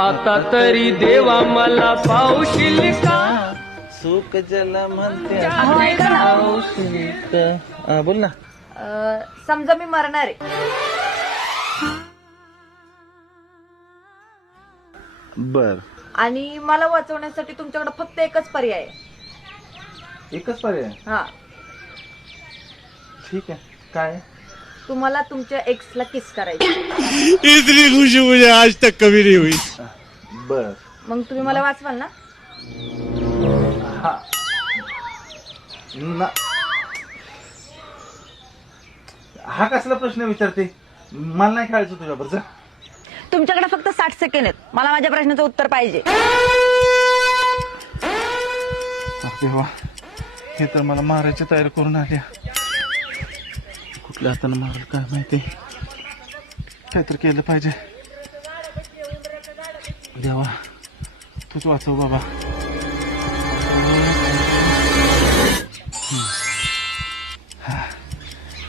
आता तरी देवा मला पावशील का? सुख जल म्हणते अहो, ऐका ना. बोल ना. समजा मी मरणार आहे बर, आणि मला वाचवण्यासाठी तुमच्याकडे फक्त एकच पर्याय आहे. एकच पर्याय. हा, ठीक आहे, काय? तुम्हाला तुमच्या एक्सला किस करायची. इतनी खुशी मुझे आज तक कभी नहीं हुई. बर, मग तुम्ही मला वाचवाल ना? हा ना. हा कसला प्रश्न विचारते? मला नाही खेळायचं तुझ्याबरोबर. तुमच्याकडे फक्त 60 सेकंड आहेत. मला माझ्या प्रश्नाचं उत्तर पाहिजे. देवा, हे तर मला मारायची तयारी करून आल्या. कुठल्या हाताने मारल काय माहिती. काहीतरी केलं पाहिजे. देवा, तूच वाचव बाबा.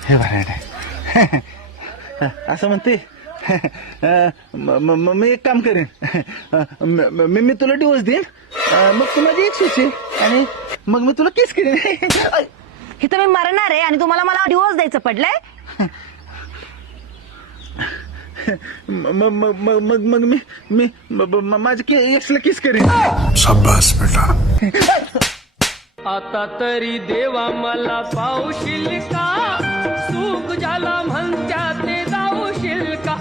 हे बरं आहे. असं म्हणते. मी एक काम करेन. मी तुला डिवोर्स देईन, मग तू माझी एक सुची, आणि मग मी तुला किस करेन. इथं मी मरणार आहे आणि तुम्हाला मला डिवोर्स द्यायचं पडलंय. मग मी माझ्या एक्सला किस करेन. शाबाश बेटा. आता तरी देवा मला पावशील का? सुख ज्याला म्हणत्या ते जाऊशील का?